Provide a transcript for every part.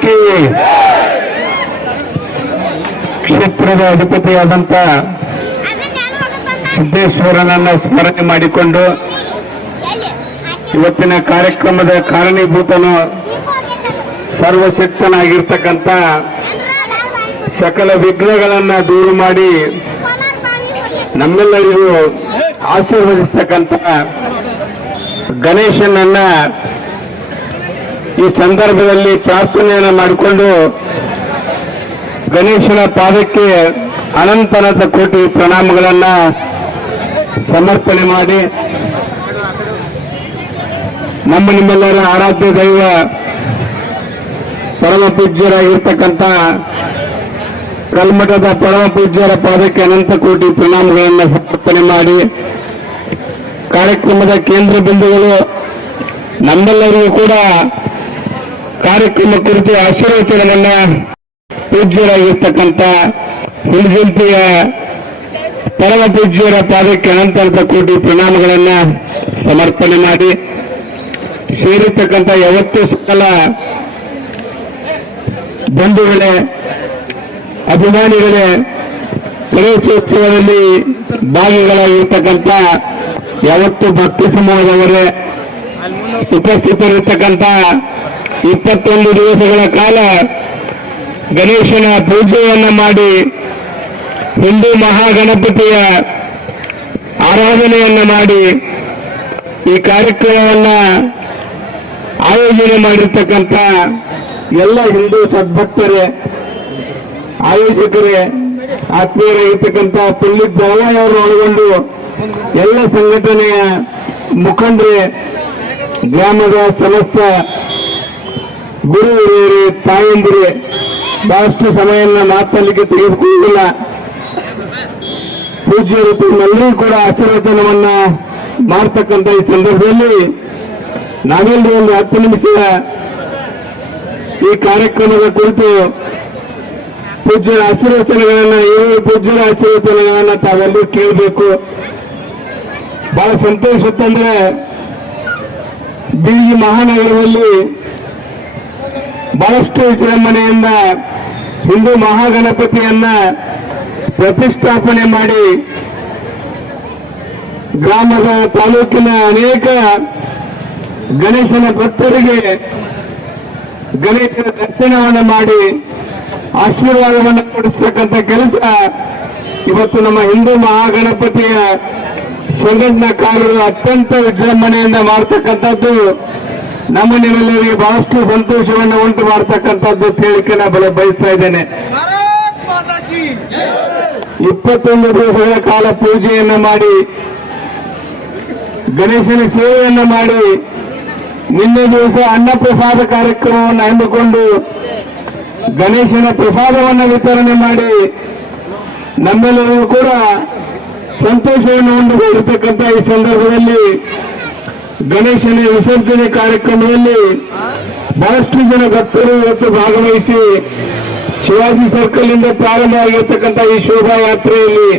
ಕಿ ಕ್ಷೇತ್ರದ ಅಧಿಪತಿಯಾದಂತ ಸಿದ್ದೇಶ್ವರನನ್ನ ಸ್ಮರಣೆ ಮಾಡಿಕೊಂಡು ಇವತ್ತಿನ ಕಾರ್ಯಕ್ರಮದ ಕಾರಣೀಭೂತನು ಸರ್ವಶಕ್ತನಾಗಿರ್ತಕ್ಕಂಥ ಸಕಲ ವಿಘ್ನಗಳನ್ನ ದೂರು ಮಾಡಿ ನಮ್ಮೆಲ್ಲರಿಗೂ ಆಶೀರ್ವದಿಸ್ತಕ್ಕಂಥ ಗಣೇಶನನ್ನ ಈ ಸಂದರ್ಭದಲ್ಲಿ ಪ್ರಾರ್ಥನೆಯನ್ನು ಮಾಡಿಕೊಂಡು ಗಣೇಶನ ಪಾದಕ್ಕೆ ಅನಂತನಂತ ಕೋಟಿ ಪ್ರಣಾಮಗಳನ್ನ ಸಮರ್ಪಣೆ ಮಾಡಿ ನಮ್ಮ ನಿಮ್ಮೆಲ್ಲರ ಆರಾಧ್ಯ ದೈವ ಪರಮ ಪೂಜ್ಯರಾಗಿರ್ತಕ್ಕಂಥ ಕಲ್ಮಠದ ಪರಮ ಪೂಜ್ಯರ ಪಾದಕ್ಕೆ ಅನಂತ ಕೋಟಿ ಪ್ರಣಾಮಗಳನ್ನು ಸಮರ್ಪಣೆ ಮಾಡಿ ಕಾರ್ಯಕ್ರಮದ ಕೇಂದ್ರ ಬಿಂದುಗಳು ನಮ್ಮೆಲ್ಲರಿಗೂ ಕೂಡ ಕಾರ್ಯಕ್ರಮ ಕುರಿತು ಆಶೀರ್ವಚನವನ್ನ ಪೂಜ್ಯರಾಗಿರ್ತಕ್ಕಂಥ ಹುಲ್ಗುಂಪಿಯ ಪರಮ ಪೂಜ್ಯರ ಪಾದಕ್ಕೆ ಅನಂತರದ ಕೋಟಿ ಪ್ರಣಾಮಗಳನ್ನ ಸಮರ್ಪಣೆ ಮಾಡಿ ಸೇರಿರ್ತಕ್ಕಂಥ ಯಾವತ್ತೂ ಸಕಲ ಬಂಧುಗಳೇ, ಅಭಿಮಾನಿಗಳೇ ಗಣೇಶೋತ್ಸವದಲ್ಲಿ ಭಾಗಿಗಳಾಗಿರ್ತಕ್ಕಂಥ ಯಾವತ್ತು ಭಕ್ತಿ ಸಮೂಹದವರೇ, ಉಪಸ್ಥಿತರಿರ್ತಕ್ಕಂಥ ಇಪ್ಪತ್ತೊಂದು ದಿವಸಗಳ ಕಾಲ ಗಣೇಶನ ಪೂಜೆಯನ್ನು ಮಾಡಿ ಹಿಂದೂ ಮಹಾಗಣಪತಿಯ ಆರಾಧನೆಯನ್ನು ಮಾಡಿ ಈ ಕಾರ್ಯಕ್ರಮವನ್ನ ಆಯೋಜನೆ ಮಾಡಿರ್ತಕ್ಕಂಥ ಎಲ್ಲ ಹಿಂದೂ ಸದ್ಭಕ್ತರೇ, ಆಯೋಜಕರೇ, ಆತ್ಮೀಯರಾಗಿರ್ತಕ್ಕಂಥ ಪುಲ್ಲಿ ಅವರು ಒಳಗೊಂಡು ಎಲ್ಲ ಸಂಘಟನೆಯ ಮುಖಂಡರೇ, ಗ್ರಾಮದ ಸಮಸ್ತ ಗುರು ಹಿರಿಯರೇ ತಾಯಂದಿರೇ ಬಹಳಷ್ಟು ಸಮಯನ್ನ ಮಾತಲ್ಲಿಗೆ ತೆಗೆದುಕೊಳ್ಳಿಲ್ಲ ಪೂಜ್ಯರು ತಮ್ಮೆಲ್ಲರೂ ಕೂಡ ಆಶೀರ್ವಚನವನ್ನ ಮಾಡ್ತಕ್ಕಂತ ಈ ಸಂದರ್ಭದಲ್ಲಿ ನಾವೆಲ್ಲರೂ ಒಂದು ಹತ್ತು ನಿಮಿಷ ಈ ಕಾರ್ಯಕ್ರಮದ ಕುರಿತು ಪೂಜ್ಯರ ಆಶೀರ್ವಚನಗಳನ್ನ ಏಳು ಪೂಜ್ಯರ ಆಶೀರ್ವಚನಗಳನ್ನ ತಾವೆಲ್ಲರೂ ಕೇಳಬೇಕು. ಬಹಳ ಸಂತೋಷ ತಂದ್ರೆ ಬೀದಿ ಮಹಾನಗರದಲ್ಲಿ ಬಹಳಷ್ಟು ವಿಜೃಂಭಣೆಯಿಂದ ಹಿಂದೂ ಮಹಾಗಣಪತಿಯನ್ನ ಪ್ರತಿಷ್ಠಾಪನೆ ಮಾಡಿ ಗ್ರಾಮದ ತಾಲೂಕಿನ ಅನೇಕ ಗಣೇಶನ ಭಕ್ತರಿಗೆ ಗಣೇಶನ ದರ್ಶನವನ್ನು ಮಾಡಿ ಆಶೀರ್ವಾದವನ್ನು ಕೊಡಿಸ್ತಕ್ಕಂಥ ಕೆಲಸ ಇವತ್ತು ನಮ್ಮ ಹಿಂದೂ ಮಹಾಗಣಪತಿಯ ಸಂಘಟನಾಕಾರರು ಅತ್ಯಂತ ವಿಜೃಂಭಣೆಯಿಂದ ಮಾಡ್ತಕ್ಕಂಥದ್ದು ನಮ್ಮನೆಲ್ಲರಿಗೆ ಬಹಳಷ್ಟು ಸಂತೋಷವನ್ನು ಉಂಟು ಮಾಡತಕ್ಕಂಥದ್ದು ಹೇಳಿಕೆ ನಾನು ಬಯಸ್ತಾ ಇದ್ದೇನೆ. ಇಪ್ಪತ್ತೊಂದು ದಿವಸಗಳ ಕಾಲ ಪೂಜೆಯನ್ನು ಮಾಡಿ ಗಣೇಶನ ಸೇವೆಯನ್ನು ಮಾಡಿ ನಿನ್ನೆ ದಿವಸ ಅನ್ನಪ್ರಸಾದ ಕಾರ್ಯಕ್ರಮವನ್ನು ಹಮ್ಮಿಕೊಂಡು ಗಣೇಶನ ಪ್ರಸಾದವನ್ನು ವಿತರಣೆ ಮಾಡಿ ನಮ್ಮೆಲ್ಲರಿಗೂ ಕೂಡ ಸಂತೋಷವನ್ನು ಉಂಟುಕೊಂಡಿರ್ತಕ್ಕಂಥ ಈ ಸಂದರ್ಭದಲ್ಲಿ ಗಣೇಶನ ವಿಸರ್ಜನೆ ಕಾರ್ಯಕ್ರಮದಲ್ಲಿ ಬಹಳಷ್ಟು ಜನ ಭಕ್ತರು ಇವತ್ತು ಭಾಗವಹಿಸಿ ಶಿವಾಜಿ ಸರ್ಕಲ್ ಇಂದ ಪ್ರಾರಂಭ ಆಗಿರ್ತಕ್ಕಂಥ ಈ ಶೋಭಾಯಾತ್ರೆಯಲ್ಲಿ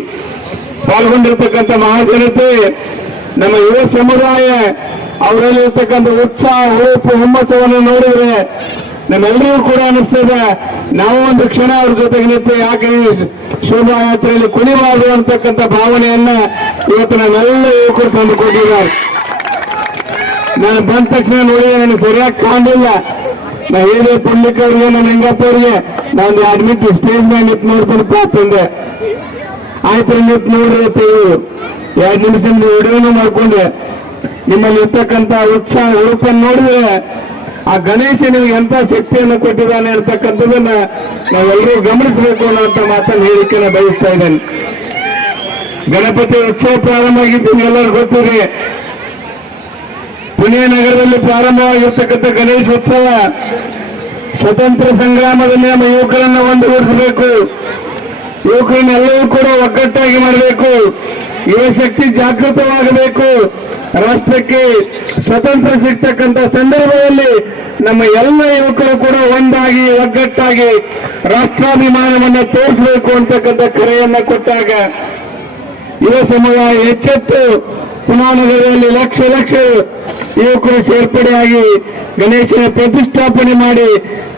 ಪಾಲ್ಗೊಂಡಿರ್ತಕ್ಕಂಥ ಮಹಾಜನತೆ, ನಮ್ಮ ಯುವ ಸಮುದಾಯ, ಅವರಲ್ಲಿರ್ತಕ್ಕಂಥ ಉತ್ಸಾಹ ಹೋಪ ಹುಮ್ಮಸವನ್ನು ನೋಡಿದ್ರೆ ನಮ್ಮೆಲ್ಲರಿಗೂ ಕೂಡ ಅನಿಸ್ತದೆ. ನಾವು ಒಂದು ಕ್ಷಣ ಅವ್ರ ಜೊತೆಗೆ ನಿಂತು ಯಾಕೆ ಶೋಭಾಯಾತ್ರೆಯಲ್ಲಿ ಕುಣಿಬಾರದು ಅಂತಕ್ಕಂಥ ಭಾವನೆಯನ್ನ ಇವತ್ತು ನಮ್ಮೆಲ್ಲ ಯುವಕರು ತಂದುಕೊಟ್ಟಿದ್ದಾರೆ. ನಾನು ಬಂದ ತಕ್ಷಣ ನೋಡಿ ನನಗೆ ಸರಿಯಾಗಿ ಕಾಣಲಿಲ್ಲ ನಾ ಹೇಳಿದೆ ಪುಣ್ಯಕ್ಕೆ ಅವ್ರಿಗೆ ನಮ್ಮ ಹೆಂಗಪ್ಪ ನಾನು ಅಡ್ಮಿಟ್ ಸ್ಟೇಜ್ ಮೇಲೆ ನಿಂತು ನೋಡ್ಕೊಂಡು ಪಾತಂದೆ ಆಯ್ತು ನಿಂತು ನೋಡ್ರಿ ಅಂತ ಹೇಳಿ. ಎರಡು ನಿಮಿಷ ವಿಡಿಯೋನು ಮಾಡ್ಕೊಂಡೆ. ನಿಮ್ಮಲ್ಲಿ ಇರ್ತಕ್ಕಂಥ ಉತ್ಸಾಹ ಉಡುಪನ್ನು ನೋಡಿದ್ರೆ, ಆ ಗಣೇಶ ನಿಮಗೆ ಎಂತ ಶಕ್ತಿಯನ್ನು ಕೊಟ್ಟಿದ್ದಾನೆ ಅಂತಕ್ಕಂಥದ್ದನ್ನ ನಾವೆಲ್ಲರೂ ಗಮನಿಸಬೇಕು ಅನ್ನೋಂಥ ಮಾತನ್ನು ಹೇಳಿಕೆ ಬಯಸ್ತಾ ಇದ್ದೇನೆ. ಗಣಪತಿ ಉತ್ಸವ ಪ್ರಾರಂಭ ಆಗಿದ್ದು ಎಲ್ಲರೂ ಗೊತ್ತಿದೆ ಪುಣೆ ನಗರದಲ್ಲಿ ಪ್ರಾರಂಭವಾಗಿರ್ತಕ್ಕಂಥ ಗಣೇಶೋತ್ಸವ ಸ್ವತಂತ್ರ ಸಂಗ್ರಾಮದಲ್ಲಿ ನಮ್ಮ ಯುವಕರನ್ನು ಒಂದುಗೂಡಿಸಬೇಕು. ಯುವಕರನ್ನೆಲ್ಲವೂ ಕೂಡ ಒಗ್ಗಟ್ಟಾಗಿ ಮಾಡಬೇಕು. ಯುವಶಕ್ತಿ ಜಾಗೃತವಾಗಬೇಕು. ರಾಷ್ಟ್ರಕ್ಕೆ ಸ್ವತಂತ್ರ ಸಿಗ್ತಕ್ಕಂಥ ಸಂದರ್ಭದಲ್ಲಿ ನಮ್ಮ ಎಲ್ಲ ಯುವಕರು ಕೂಡ ಒಂದಾಗಿ, ಒಗ್ಗಟ್ಟಾಗಿ ರಾಷ್ಟ್ರಾಭಿಮಾನವನ್ನು ತೋರಿಸಬೇಕು ಅಂತಕ್ಕಂಥ ಕರೆಯನ್ನ ಕೊಟ್ಟಾಗ ಯುವ ಸಮುದಾಯ ಎಚ್ಚೆತ್ತು. ಪುನಾನಗರದಲ್ಲಿ ಲಕ್ಷ ಲಕ್ಷ ಯುವಕರು ಸೇರ್ಪಡೆಯಾಗಿ ಗಣೇಶನ ಪ್ರತಿಷ್ಠಾಪನೆ ಮಾಡಿ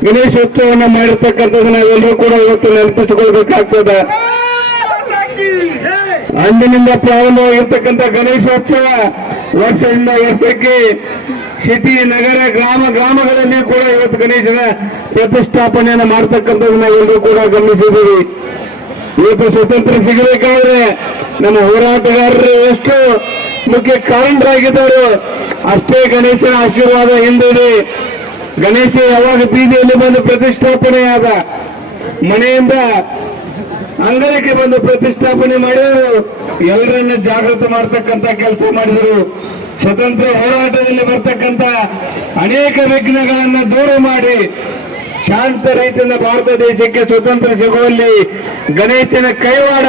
ಗಣೇಶೋತ್ಸವವನ್ನು ಮಾಡಿರ್ತಕ್ಕಂಥದ್ದು ನಾವೆಲ್ಲರೂ ಕೂಡ ಇವತ್ತು ನೆನಪಿಸಿಕೊಳ್ಬೇಕಾಗ್ತದ. ಅಂದಿನಿಂದ ಪ್ರಾರಂಭವಾಗಿರ್ತಕ್ಕಂಥ ಗಣೇಶೋತ್ಸವ ವರ್ಷದಿಂದ ವರ್ಷಕ್ಕೆ ಸಿಟಿ, ನಗರ, ಗ್ರಾಮ, ಗ್ರಾಮಗಳಲ್ಲಿ ಕೂಡ ಇವತ್ತು ಗಣೇಶನ ಪ್ರತಿಷ್ಠಾಪನೆಯನ್ನು ಮಾಡ್ತಕ್ಕಂಥದ್ದು ನಾವೆಲ್ಲರೂ ಕೂಡ ಗಮನಿಸಿದ್ದೀವಿ. ಇವತ್ತು ಸ್ವತಂತ್ರ ಸಿಗಬೇಕಾದ್ರೆ ನಮ್ಮ ಹೋರಾಟಗಾರರು ಎಷ್ಟು ಮುಖ್ಯ ಕಾರಣರಾಗಿದ್ದಾರೋ. ಅಷ್ಟೇ ಗಣೇಶನ ಆಶೀರ್ವಾದ ಹಿಂದಿದೆ ಗಣೇಶ ಯಾವಾಗ ಬೀದಿಯಲ್ಲಿ ಬಂದು ಪ್ರತಿಷ್ಠಾಪನೆಯಾದ ಮನೆಯಿಂದ ಅಂಗಳಕ್ಕೆ ಬಂದು ಪ್ರತಿಷ್ಠಾಪನೆ ಮಾಡಿದರು ಎಲ್ಲರನ್ನ ಜಾಗೃತ ಮಾಡತಕ್ಕಂತ ಕೆಲಸ ಮಾಡಿದರು. ಸ್ವತಂತ್ರ ಹೋರಾಟದಲ್ಲಿ ಬರ್ತಕ್ಕಂತ ಅನೇಕ ವಿಘ್ನಗಳನ್ನ ದೂರ ಮಾಡಿ ಶಾಂತ ರೀತಿಯಿಂದ ಭಾರತ ದೇಶಕ್ಕೆ ಸ್ವತಂತ್ರ ಸಿಗುವಲ್ಲಿ ಗಣೇಶನ ಕೈವಾಡ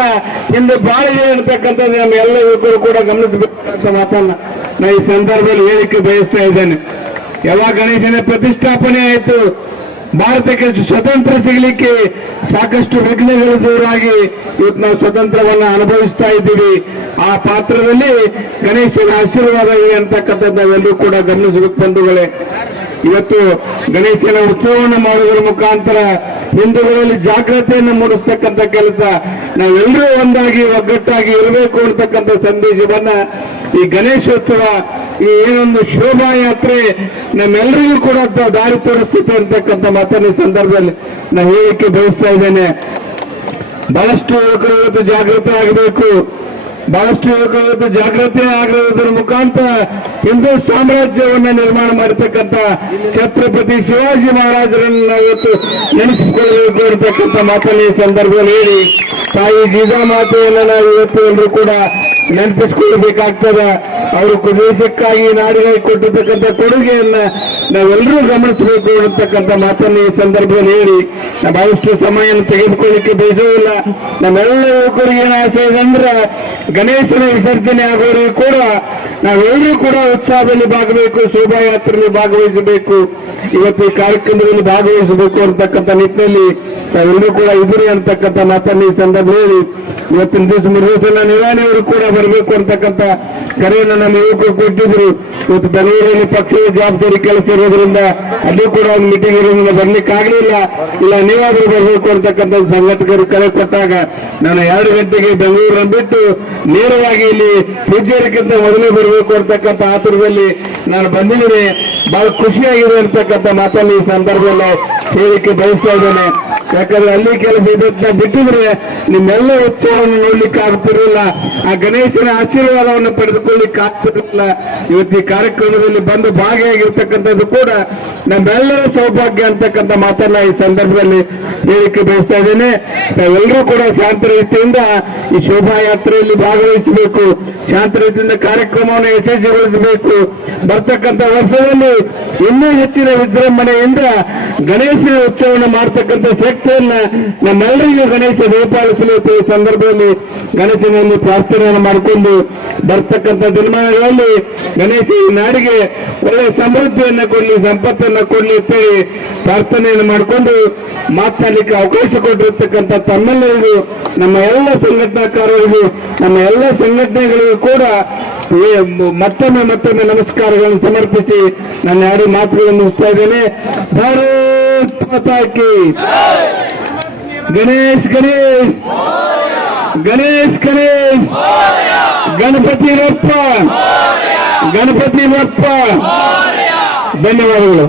ಇಂದು ಬಾಳಿದೆ ಅಂತಕ್ಕಂಥದ್ದು ಯುವಕರು ಕೂಡ ಗಮನಿಸಬೇಕು ಮಾತನ್ನ ನಾನು ಈ ಸಂದರ್ಭದಲ್ಲಿ ಹೇಳಿಕೆ ಬಯಸ್ತಾ ಇದ್ದೇನೆ. ಯಾವಾಗ ಗಣೇಶನ ಪ್ರತಿಷ್ಠಾಪನೆ ಆಯಿತು. ಭಾರತಕ್ಕೆ ಸ್ವತಂತ್ರ ಸಿಗಲಿಕ್ಕೆ ಸಾಕಷ್ಟು ವಿಘ್ನಗಳು ದೂರಾಗಿ ಇವತ್ತು ನಾವು ಸ್ವತಂತ್ರವನ್ನ ಅನುಭವಿಸ್ತಾ ಇದ್ದೀವಿ. ಆ ಪಾತ್ರದಲ್ಲಿ ಗಣೇಶನ ಆಶೀರ್ವಾದ ಇದೆ ಅಂತಕ್ಕಂಥದ್ದು ನಾವೆಲ್ಲರೂ ಕೂಡ ಗಮನಿಸಬೇಕು ಬಂಧುಗಳೇ. ಇವತ್ತು ಗಣೇಶನ ಉತ್ಸವವನ್ನು ಮಾಡುವುದರ ಮುಖಾಂತರ ಹಿಂದೂಗಳಲ್ಲಿ ಜಾಗೃತಿಯನ್ನು ಮೂಡಿಸ್ತಕ್ಕಂಥ ಕೆಲಸ. ನಾವೆಲ್ಲರೂ ಒಂದಾಗಿ, ಒಗ್ಗಟ್ಟಾಗಿ ಇರಬೇಕು ಅಂತಕ್ಕಂಥ ಸಂದೇಶವನ್ನ ಈ ಗಣೇಶೋತ್ಸವ, ಈ ಏನೊಂದು ಶೋಭಾಯಾತ್ರೆ ನಮ್ಮೆಲ್ಲರಿಗೂ ಕೂಡ ದಾರಿ ತೋರಿಸುತ್ತೆ ಅಂತಕ್ಕಂಥ ಮಾತನ್ನ ಸಂದರ್ಭದಲ್ಲಿ ನಾನು ಹೇಳಿಕೆ ಬಯಸ್ತಾ ಇದ್ದೇನೆ. ಬಹಳಷ್ಟು ಯುವಕರು ಇವತ್ತು ಜಾಗೃತಿ ಆಗಬೇಕು ಬಹಳಷ್ಟು ಯುವಕರು ಜಾಗೃತಿ ಆಗಿರುವುದರ ಮುಖಾಂತರ ಹಿಂದೂ ಸಾಮ್ರಾಜ್ಯವನ್ನು ನಿರ್ಮಾಣ ಮಾಡತಕ್ಕಂತ ಛತ್ರಪತಿ ಶಿವಾಜಿ ಮಹಾರಾಜರನ್ನು ನಾವು ಇವತ್ತು ನೆನೆಸಿಕೊಳ್ಳಬೇಕು ಇರತಕ್ಕಂಥ ಮಾತನ್ನ ಈ ಸಂದರ್ಭದಲ್ಲಿ ಹೇಳಿ, ತಾಯಿ ಜೀಜಾಮಾತೆಯನ್ನು ನಾವು ಇವತ್ತು ಎಲ್ಲರೂ ಕೂಡ ನೆನಪಿಸಿಕೊಳ್ಳಬೇಕಾಗ್ತದೆ ಅವರು ದೇಶಕ್ಕಾಗಿ ನಾಡಿಗಾಗಿ ಕೊಟ್ಟಿರ್ತಕ್ಕಂಥ ಕೊಡುಗೆಯನ್ನ ನಾವೆಲ್ಲರೂ ಗಮನಿಸಬೇಕು ಅನ್ನತಕ್ಕಂಥ ಮಾತನ್ನು ಈ ಸಂದರ್ಭದಲ್ಲಿ ಹೇಳಿ ಬಹಳಷ್ಟು ಸಮಯವನ್ನು ತೆಗೆದುಕೊಳ್ಳಿಕ್ಕೆ ಬಯಸುವುದಿಲ್ಲ. ನಮ್ಮೆಲ್ಲ ಯುವಕರಿಗೆ ಏನು ಆಸೆ ಇದೆ ಅಂದ್ರೆ ಗಣೇಶನ ವಿಸರ್ಜನೆ ಆಗೋರಿಗೆ ಕೂಡ ನಾವೆಲ್ಲರೂ ಕೂಡ ಉತ್ಸಾಹದಲ್ಲಿ ಭಾಗಬೇಕು ಶೋಭಾಯಾತ್ರೆಯಲ್ಲಿ ಭಾಗವಹಿಸಬೇಕು, ಇವತ್ತು ಈ ಕಾರ್ಯಕ್ರಮದಲ್ಲಿ ಭಾಗವಹಿಸಬೇಕು ಅಂತಕ್ಕಂಥ ನಿಟ್ಟಿನಲ್ಲಿ ನಾವೆಲ್ಲರೂ ಕೂಡ ಇದ್ರಿ ಅಂತಕ್ಕಂಥ ಮಾತನ್ನು ಈ ಸಂದರ್ಭದಲ್ಲಿ ಇವತ್ತಿನ ದಿವಸ ಮುರುಗೇಶನ ನಿವಾಣಿಯವರು ಕೂಡ ಬರಬೇಕು ಅಂತಕ್ಕಂಥ ಕರೆಯನ್ನು ನಮ್ಮ ಯುವಕರು ಕೊಟ್ಟಿದ್ರು ಇವತ್ತು ಬೆಂಗಳೂರಲ್ಲಿ ಪಕ್ಷದ ಜವಾಬ್ದಾರಿ ಕೆಲಸ ಇರೋದ್ರಿಂದ ಅಲ್ಲಿ ಕೂಡ ಒಂದು ಮೀಟಿಂಗ್ ಇರೋದ್ರಿಂದ ಬರ್ಲಿಕ್ಕೆ ಆಗಲಿಲ್ಲ. ಇಲ್ಲ, ನೀವಾದ್ರೂ ಬರಬೇಕು ಅಂತಕ್ಕಂಥ ಸಂಘಟಕರು ಕರೆ ಕೊಟ್ಟಾಗ ನಾನು ಎರಡು ಗಂಟೆಗೆ ಬೆಂಗಳೂರನ್ನು ಬಿಟ್ಟು ನೇರವಾಗಿ ಇಲ್ಲಿ ಪೂಜ್ಯರಿಗಿಂತ ಮೊದಲೇ ಬರಬೇಕು ಅಂತಕ್ಕಂಥ ಆತುರದಲ್ಲಿ ನಾನು ಬಂದಿದ್ದೀನಿ. ಬಹಳ ಖುಷಿಯಾಗಿದೆ ಅಂತಕ್ಕಂಥ ಮಾತನ್ನು ಈ ಸಂದರ್ಭದಲ್ಲಿ ಹೇಳಿಕೆ ಬಯಸ್ತಾ ಇದ್ದೇನೆ. ಯಾಕಂದ್ರೆ ಅಲ್ಲಿ ಕೆಲಸ ಇದನ್ನ ಬಿಟ್ಟಿದ್ರೆ ನಿಮ್ಮೆಲ್ಲ ಉತ್ಸವವನ್ನು ನೋಡ್ಲಿಕ್ಕೆ ಆಗ್ತಿರಲಿಲ್ಲ. ಆ ಗಣೇಶನ ಆಶೀರ್ವಾದವನ್ನು ಪಡೆದುಕೊಳ್ಳಿಕ್ಕೆ ಆಗ್ತಿರಲಿಲ್ಲ. ಇವತ್ತು ಈ ಕಾರ್ಯಕ್ರಮದಲ್ಲಿ ಬಂದು ಭಾಗಿಯಾಗಿರ್ತಕ್ಕಂಥದ್ದು ಕೂಡ ನಮ್ಮೆಲ್ಲರ ಸೌಭಾಗ್ಯ ಅಂತಕ್ಕಂಥ ಮಾತನ್ನ ಈ ಸಂದರ್ಭದಲ್ಲಿ ಹೇಳಿಕೆ ಬಯಸ್ತಾ ಇದ್ದೇನೆ. ನಾವೆಲ್ಲರೂ ಕೂಡ ಶಾಂತ ರೀತಿಯಿಂದ ಈ ಶೋಭಾಯಾತ್ರೆಯಲ್ಲಿ ಭಾಗವಹಿಸಬೇಕು. ಶಾಂತ ರೀತಿಯಿಂದ ಕಾರ್ಯಕ್ರಮವನ್ನು ಯಶಸ್ವಿಗೊಳಿಸಬೇಕು. ಬರ್ತಕ್ಕಂಥ ವರ್ಷದಲ್ಲಿ ಇನ್ನೂ ಹೆಚ್ಚಿನ ವಿಜೃಂಭಣೆಯಿಂದ ಗಣೇಶನ ಉತ್ಸವವನ್ನು ಮಾಡ್ತಕ್ಕಂಥ ಶಕ್ತಿಯನ್ನ ನಮ್ಮೆಲ್ಲರಿಗೂ ಗಣೇಶ ದಯಪಾಲಿಸಲು ಈ ಸಂದರ್ಭದಲ್ಲಿ ಗಣೇಶನಲ್ಲಿ ಪ್ರಾರ್ಥನೆಯನ್ನು ಮಾಡಿಕೊಂಡು ಬರ್ತಕ್ಕಂಥ ದಿನಮಾನಗಳಲ್ಲಿ ಗಣೇಶ ಈ ನಾಡಿಗೆ ಒಳ್ಳೆಯ ಸಮೃದ್ಧಿಯನ್ನ ಕೊಡಲಿ, ಸಂಪತ್ತನ್ನ ಕೊಡಲಿ ಅಂತೇಳಿ ಪ್ರಾರ್ಥನೆಯನ್ನು ಮಾಡಿಕೊಂಡು ಮಾತನಾಡಲಿಕ್ಕೆ ಅವಕಾಶ ಕೊಟ್ಟಿರ್ತಕ್ಕಂಥ ತಮ್ಮೆಲ್ಲರಿಗೂ, ನಮ್ಮ ಎಲ್ಲ ಸಂಘಟನಾಕಾರರಿಗೂ, ನಮ್ಮ ಎಲ್ಲ ಸಂಘಟನೆಗಳಿಗೂ ಕೂಡ ಮತ್ತೊಮ್ಮೆ ಮತ್ತೊಮ್ಮೆ ನಮಸ್ಕಾರಗಳನ್ನು ಸಮರ್ಪಿಸಿ ನನ್ನ ಎರಡು ಮಾತುಗಳನ್ನು ಮುಗಿಸ್ತಾ ಇದ್ದೇನೆ. ಭಾರತ್ ಮಾತಾ ಕಿ ಗಣೇಶ್ ಗಣೇಶ್ ಗಣೇಶ್ ಗಣೇಶ್ ಗಣಪತಿ ಬಪ್ಪ ಗಣಪತಿ ಬಪ್ಪ ಧನ್ಯವಾದಗಳು